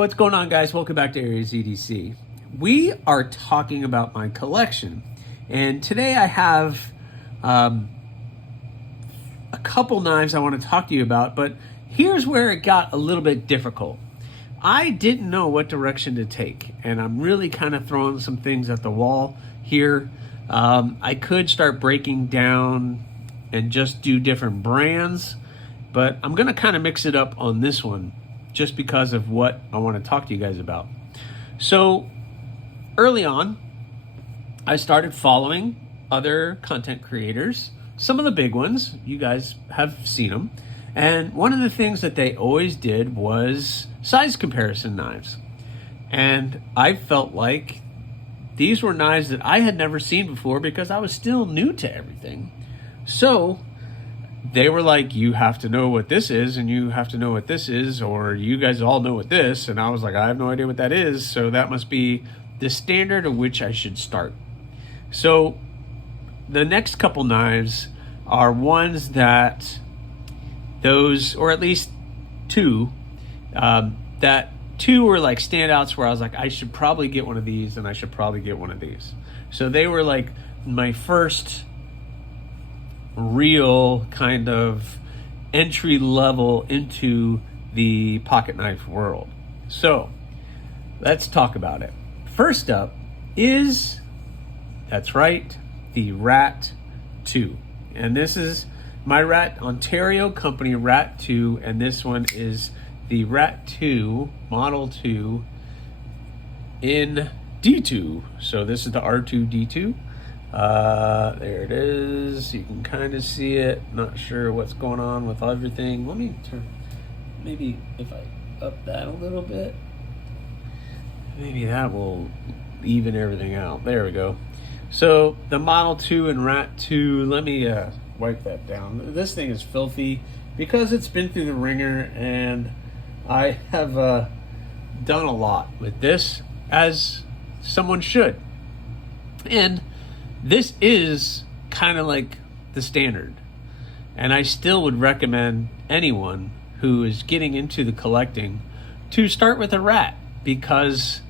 what's going on, guys? Welcome back to AriesEDC. We are talking about my collection, and today I have a couple knives I want to talk to you about, but here's where it got a little bit difficult. I didn't know what direction to take, and I'm really kind of throwing some things at the wall here. I could start breaking down and just do different brands, but I'm going to kind of mix it up on this one just because of what I want to talk to you guys about. So early on, I started following other content creators, some of the big ones. You guys have seen them. And one of the things that they always did was size comparison knives. And I felt like these were knives that I had never seen before because I was still new to everything. So they were like, you have to know what this is, and you have to know what this is, or you guys all know what this. And I was like, I have no idea what that is. So that must be the standard of which I should start. So the next couple knives are ones that those, or at least two, that two were like standouts where I was like, I should probably get one of these and I should probably get one of these. So they were like my first real kind of entry level into the pocket knife world. So let's talk about it. First up is, that's right, the Rat 2. And this is my Ontario company Rat 2, and this one is the Rat 2 Model 2 in D2. So this is the R2 D2. There it is. You can kind of see it. Not sure what's going on with everything. Let me turn, maybe if I up that a little bit, maybe that will even everything out. There we go. So the Model 2 and Rat 2, let me wipe that down. This thing is filthy because it's been through the ringer, and I have done a lot with this, as someone should. And this is kind of like the standard. And I still would recommend anyone who is getting into the collecting to start with a Rat, because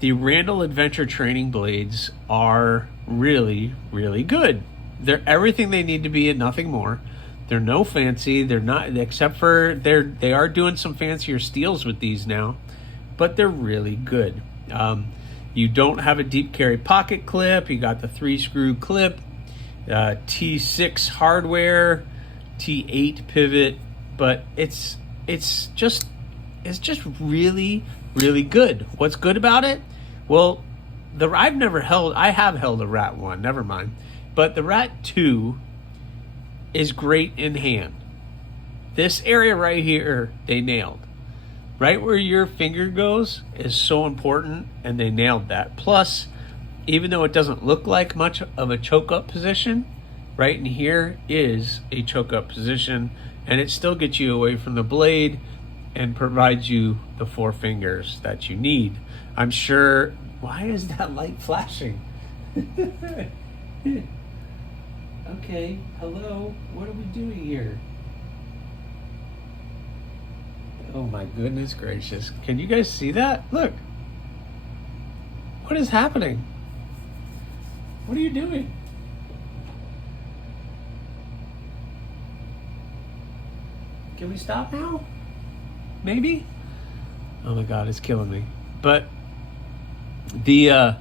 the Randall Adventure training blades are really, really good. They're everything they need to be and nothing more. They're no fancy. They're not, except for they are doing some fancier steels with these now, but they're really good. You don't have a deep carry pocket clip. You got the 3-screw clip, T6 hardware, T8 pivot, but it's just really, really good. What's good about it? Well, I have held a Rat 1, never mind. But the Rat 2 is great in hand. This area right here, they nailed. Right where your finger goes is so important, and they nailed that. Plus, even though it doesn't look like much of a choke-up position, right in here is a choke-up position, and it still gets you away from the blade and provides you the 4 fingers that you need. I'm sure, why is that light flashing? Okay, hello, what are we doing here? Oh my goodness gracious. Can you guys see that? Look. What is happening? What are you doing? Can we stop now? Maybe? Oh my God, it's killing me. But the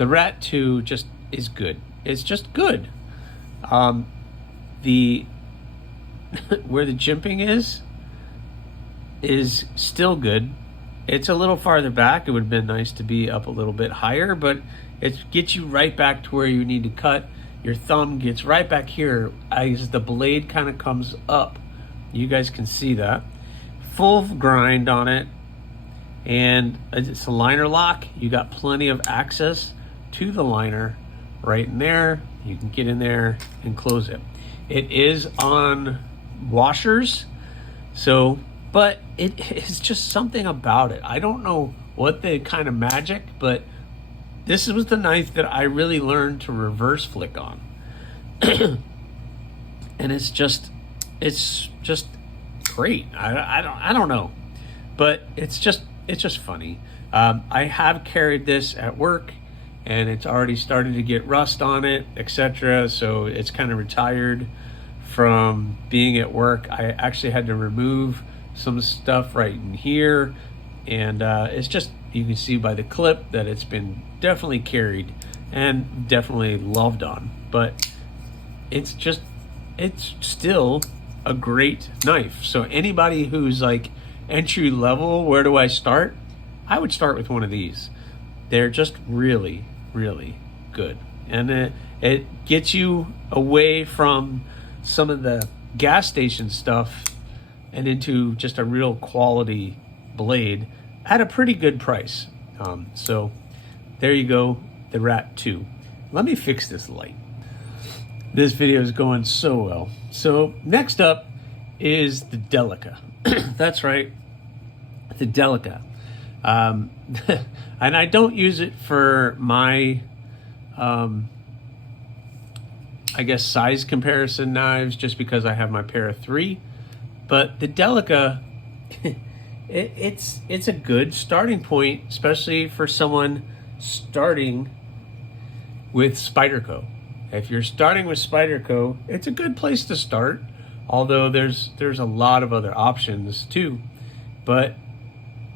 Rat 2 just is good. It's just good. The where the jimping is still good. It's a little farther back. It would have been nice to be up a little bit higher, but it gets you right back to where you need to cut. Your thumb gets right back here as the blade kind of comes up. You guys can see that. Full grind on it, and it's a liner lock. You got plenty of access to the liner right in there. You can get in there and close it. It is on washers, so, but it is just something about it. I don't know what the kind of magic, but this was the knife that I really learned to reverse flick on. And it's just great. I don't know. but it's just funny. I have carried this at work, and it's already started to get rust on it, etc. So it's kind of retired from being at work. I actually had to remove some stuff right in here, and it's just, you can see by the clip that it's been definitely carried and definitely loved on, but it's still a great knife. So anybody who's like entry level, where do I start? I would start with one of these. They're just really, really good, and it gets you away from some of the gas station stuff and into just a real quality blade at a pretty good price. So there you go, the Rat 2. Let me fix this light. This video is going so well. So next up is the Delica. That's right, the Delica. And I don't use it for my I guess size comparison knives, just because I have my pair of 3. But the Delica, it's a good starting point, especially for someone starting with Spyderco. If you're starting with Spyderco, it's a good place to start, although there's a lot of other options too. But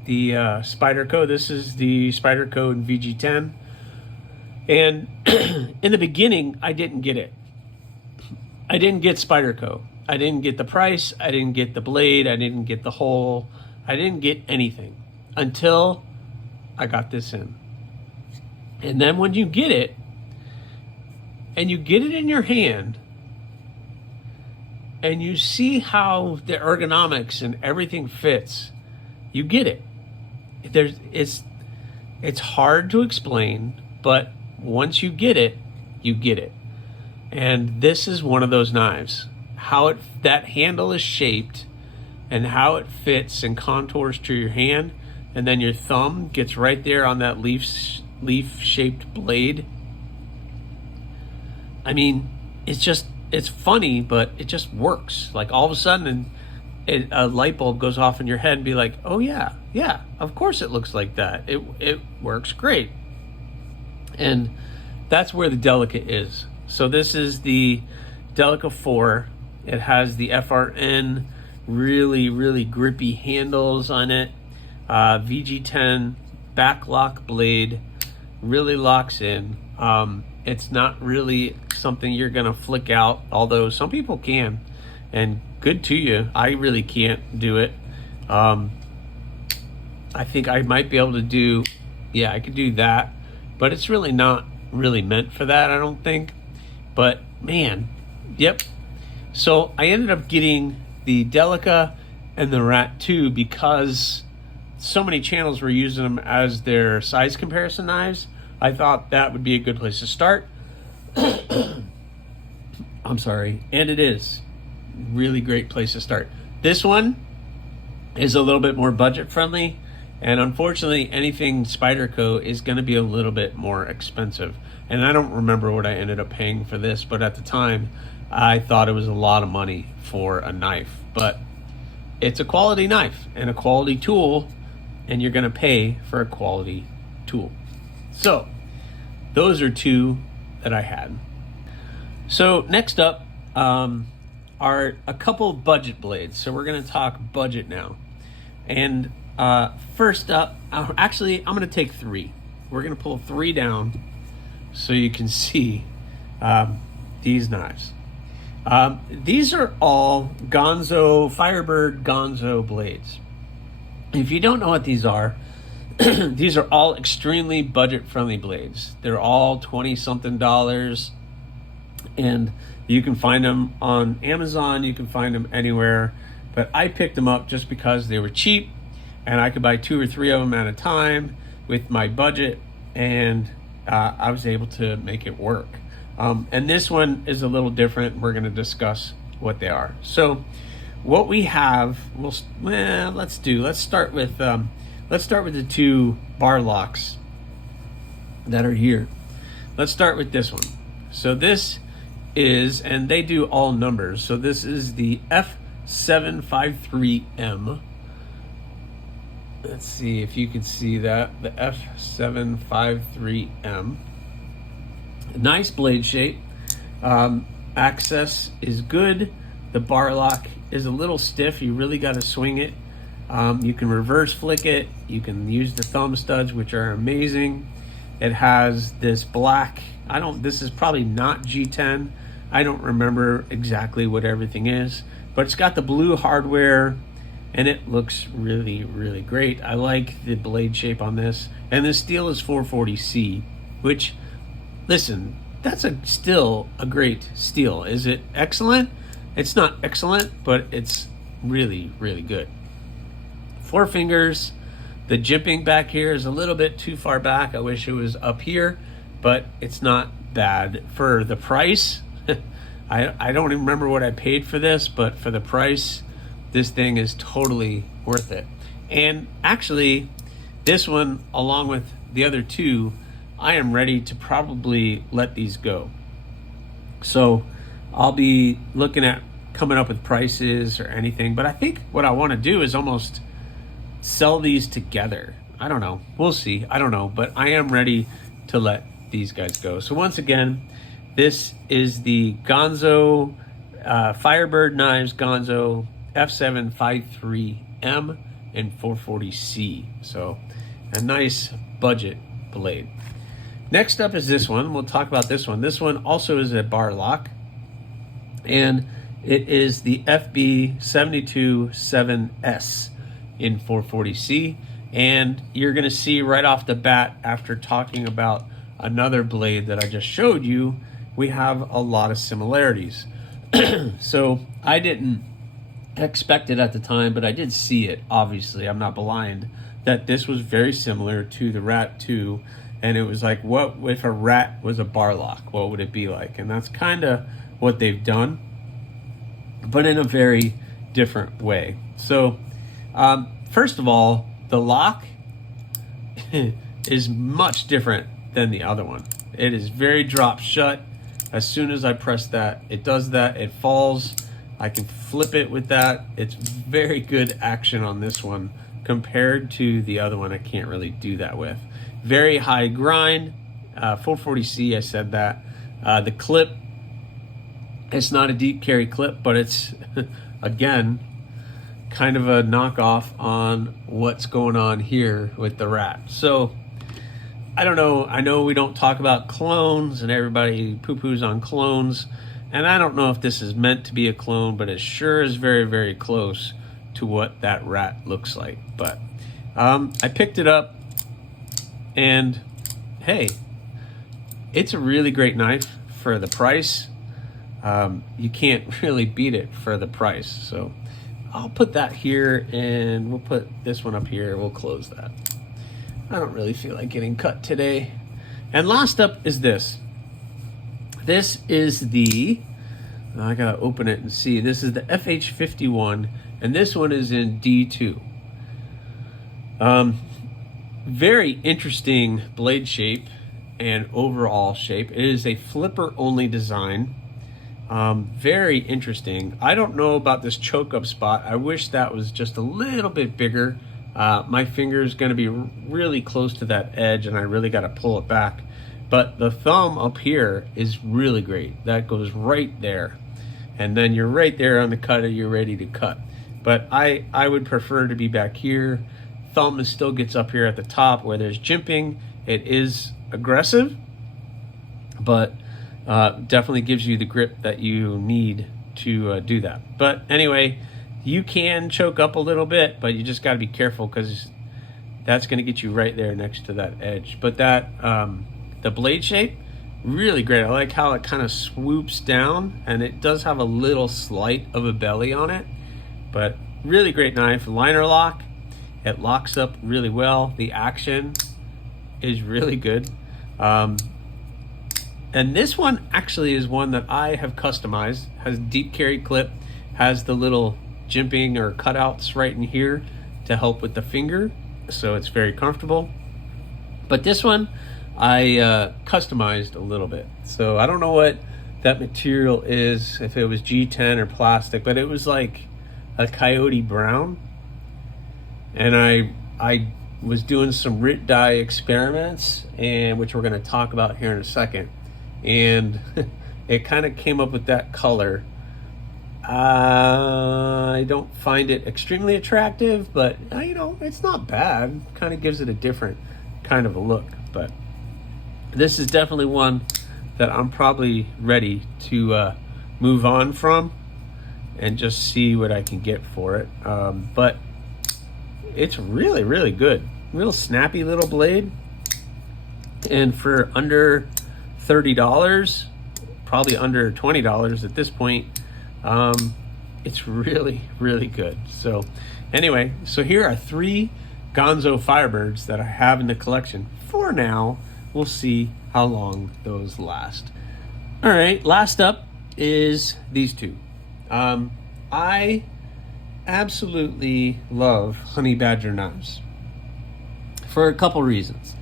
the Spyderco, this is the Spyderco VG10, and in the beginning I didn't get it. I didn't get Spyderco. I didn't get the price, I didn't get the blade, I didn't get the hole, I didn't get anything until I got this in. And then when you get it, and you get it in your hand, and you see how the ergonomics and everything fits, you get it. It's hard to explain, but once you get it, you get it. And this is one of those knives. How that handle is shaped, and how it fits and contours to your hand, and then your thumb gets right there on that leaf-shaped blade. I mean, it's funny, but it just works. Like all of a sudden, a light bulb goes off in your head and be like, oh yeah, of course it looks like that. It works great. And that's where the Delica is. So this is the Delica 4. It has the FRN, really, really grippy handles on it. VG10 back lock blade, really locks in. It's not really something you're gonna flick out, although some people can, and good to you. I really can't do it. I think I might be able to do, yeah, I could do that, but it's really not really meant for that, I don't think. But man, yep. So I ended up getting the Delica and the Rat 2 because so many channels were using them as their size comparison knives. I thought that would be a good place to start. I'm sorry, and it is really great place to start. This one is a little bit more budget friendly, and unfortunately anything Spyderco is going to be a little bit more expensive. And I don't remember what I ended up paying for this, but at the time I thought it was a lot of money for a knife. But it's a quality knife and a quality tool, and you're going to pay for a quality tool. So those are 2 that I had. So next up are a couple budget blades. So we're going to talk budget now. And first up, actually I'm going to take 3. We're going to pull 3 down so you can see these knives. These are all Gonzo, Firebird Gonzo blades. If you don't know what these are, these are all extremely budget-friendly blades. They're all $20-something, and you can find them on Amazon. You can find them anywhere. But I picked them up just because they were cheap, and I could buy 2 or 3 of them at a time with my budget, and I was able to make it work. And this one is a little different. We're going to discuss what they are. So what we have, let's start with the 2 bar locks that are here. Let's start with this one. So this is, and they do all numbers. So this is the F753M. Let's see if you can see that, the F753M. Nice blade shape. Access is good. The bar lock is a little stiff. You really got to swing it. You can reverse flick it. You can use the thumb studs, which are amazing. It has this black, this is probably not G10. I don't remember exactly what everything is, but it's got the blue hardware and it looks really, really great. I like the blade shape on this. And the steel is 440C, which, listen, that's still a great steel. Is it excellent? It's not excellent, but it's really, really good. 4 fingers. The jimping back here is a little bit too far back. I wish it was up here, but it's not bad. For the price, I don't even remember what I paid for this, but for the price, this thing is totally worth it. And actually, this one, along with the other two, I am ready to probably let these go. So I'll be looking at coming up with prices or anything, but I think what I want to do is almost sell these together. I don't know. We'll see. I don't know, but I am ready to let these guys go. So once again, this is the Gonzo Firebird Knives Gonzo F753M and 440C. So a nice budget blade. Next up is this one. We'll talk about this one. This one also is a bar lock, and it is the FB727S in 440C. And you're going to see right off the bat, after talking about another blade that I just showed you, we have a lot of similarities. So I didn't expect it at the time, but I did see it. Obviously, I'm not blind, that this was very similar to the Rat 2. And it was like, what if a Rat was a bar lock? What would it be like? And that's kind of what they've done, but in a very different way. So first of all, the lock is much different than the other one. It is very drop shut. As soon as I press that, it does that. It falls. I can flip it with that. It's very good action on this one compared to the other one. I can't really do that with. Very high grind, 440C, I said that. The clip, it's not a deep carry clip, but it's, again, kind of a knockoff on what's going on here with the Rat. So, I don't know. I know we don't talk about clones, and everybody poo-poos on clones, and I don't know if this is meant to be a clone, but it sure is very, very close to what that Rat looks like. But I picked it up, and hey, it's a really great knife for the price. You can't really beat it for the price. So I'll put that here, and we'll put this one up here. We'll close that. I don't really feel like getting cut today. And last up is this. This is the, I gotta open it and see. This is the FH51, and this one is in D2. Very interesting blade shape and overall shape. It is a flipper only design. Very interesting. I don't know about this choke up spot. I wish that was just a little bit bigger. My finger is going to be really close to that edge, and I really got to pull it back. But the thumb up here is really great. That goes right there. And then you're right there on the cutter. You're ready to cut. But I would prefer to be back here. Thumb still gets up here at the top where there's jimping. It is aggressive, but definitely gives you the grip that you need to do that. But anyway, you can choke up a little bit, but you just got to be careful, because that's going to get you right there next to that edge. But that the blade shape, really great. I like how it kind of swoops down, and it does have a little slight of a belly on it, but really great knife. Liner lock, it locks up really well. The action is really good. And this one actually is one that I have customized. Has deep carry clip, has the little jimping or cutouts right in here to help with the finger, so it's very comfortable. But this one I customized a little bit. So I don't know what that material is, if it was G10 or plastic, but it was like a coyote brown, and I I was doing some RIT dye experiments, and which we're going to talk about here in a second, and it kind of came up with that color. I don't find it extremely attractive, but you know, it's not bad. Kind of gives it a different kind of a look. But this is definitely one that I'm probably ready to move on from and just see what I can get for it. But it's really, really good. Real snappy little blade. And for under $30, probably under $20 at this point, it's really, really good. So anyway, so here are 3 Gonzo Firebirds that I have in the collection. For now, we'll see how long those last. All right, last up is these 2. I absolutely love Honey Badger knives for a couple reasons.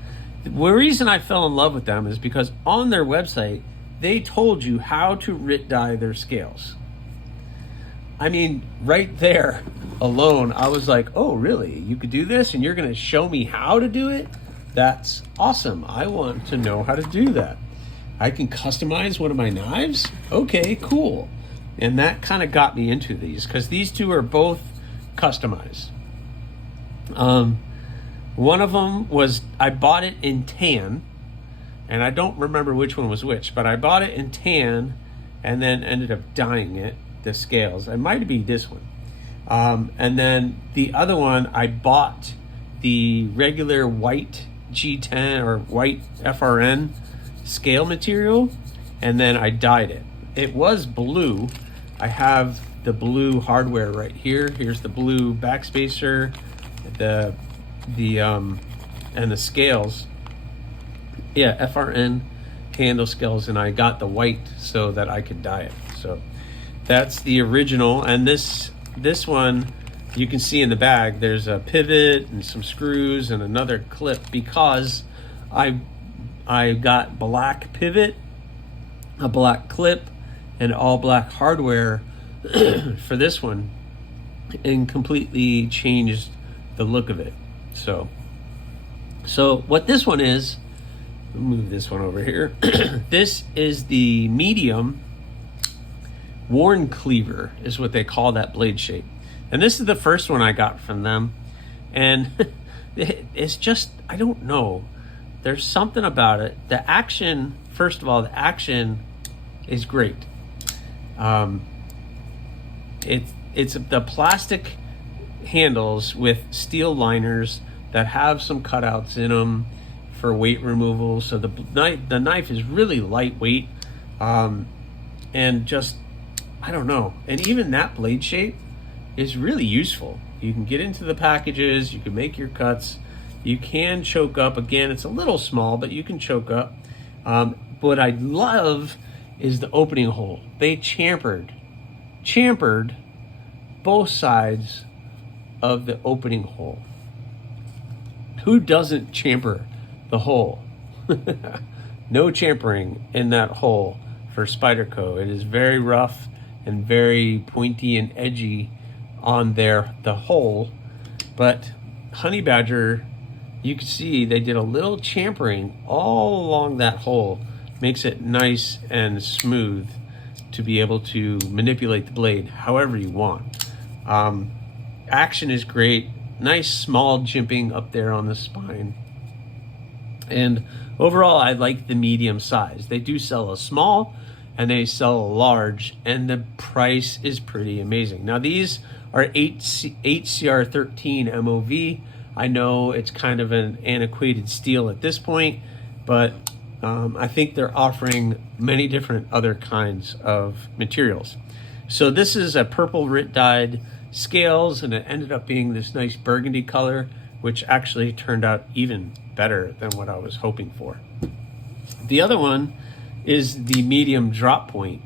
The reason I fell in love with them is because on their website, they told you how to RIT dye their scales. I mean, right there alone, I was like, oh, really? You could do this and you're going to show me how to do it? That's awesome. I want to know how to do that. I can customize one of my knives? Okay, cool. And that kind of got me into these because these 2 are both customized. One of them was, I bought it in tan, and I don't remember which one was which, but I bought it in tan and then ended up dyeing it, the scales. It might be this one. And then the other one, I bought the regular white G10 or white FRN scale material, and then I dyed it. It was blue. I have the blue hardware right here. Here's the blue backspacer, and the scales. Yeah, FRN handle scales, and I got the white so that I could dye it. So that's the original, and this one, you can see in the bag, there's a pivot and some screws and another clip because I got black pivot, a black clip, and all black hardware for this one, and completely changed the look of it. So what this one is, move this one over here. This is the medium worn cleaver is what they call that blade shape. And this is the first one I got from them. And it's just, I don't know. There's something about it. The action, first of all, the action is great. It's the plastic handles with steel liners that have some cutouts in them for weight removal. So the knife is really lightweight, and just, I don't know. And even that blade shape is really useful. You can get into the packages, you can make your cuts, you can choke up. Again, it's a little small, but you can choke up. What I love is the opening hole. They chamfered both sides of the opening hole. Who doesn't chamfer the hole? No champering in that hole for Spyderco. It is very rough and very pointy and edgy on the hole, but Honey Badger, you can see they did a little champering all along that hole. Makes it nice and smooth to be able to manipulate the blade however you want. Action is great. Nice small jimping up there on the spine. And overall, I like the medium size. They do sell a small and they sell a large, and the price is pretty amazing. Now these are 8CR13 MOV. I know it's kind of an antiquated steel at this point, but I think they're offering many different other kinds of materials. So this is a purple RIT dyed scales, and it ended up being this nice burgundy color, which actually turned out even better than what I was hoping for. The other one is the medium drop point,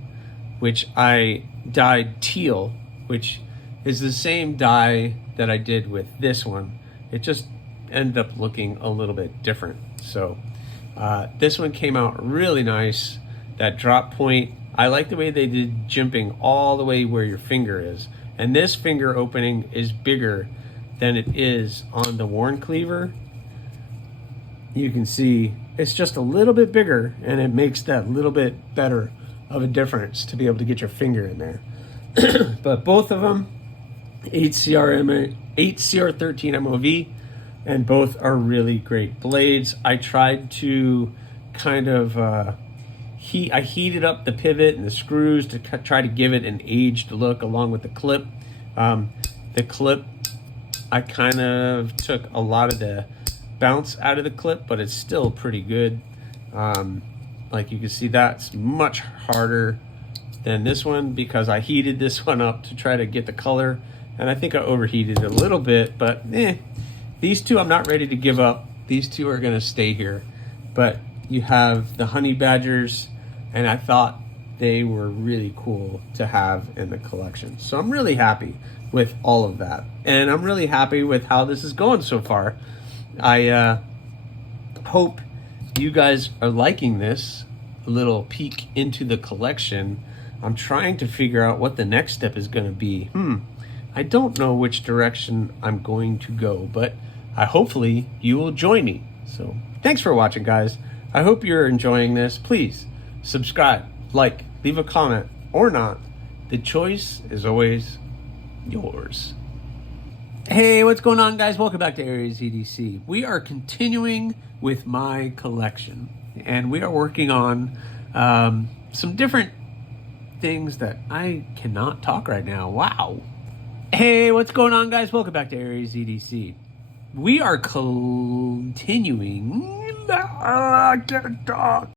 which I dyed teal, which is the same dye that I did with this one. It just ended up looking a little bit different. So this one came out really nice. That drop point, I like the way they did jimping all the way where your finger is. And this finger opening is bigger than it is on the worn cleaver. You can see it's just a little bit bigger, and it makes that little bit better of a difference to be able to get your finger in there. But both of them, 8CR13 MOV, and both are really great blades. I tried to kind of I heated up the pivot and the screws to try to give it an aged look along with the clip. The clip, I kind of took a lot of the bounce out of the clip, but it's still pretty good. Like you can see, that's much harder than this one because I heated this one up to try to get the color, and I think I overheated it a little bit, but these two I'm not ready to give up. These two are gonna stay here. But you have the honey badgers, and I thought they were really cool to have in the collection. So I'm really happy with all of that, and I'm really happy with how this is going so far. I hope you guys are liking this little peek into the collection. I'm trying to figure out what the next step is going to be. I don't know which direction I'm going to go, but hopefully you will join me. So thanks for watching, guys. I hope you're enjoying this. Please subscribe, like, leave a comment, or not. The choice is always yours. Hey, what's going on, guys? Welcome back to AriesEDC. We are continuing with my collection, and we are working on some different things that I cannot talk right now. Wow. Hey, what's going on, guys? Welcome back to AriesEDC. We are continuing. I can't talk.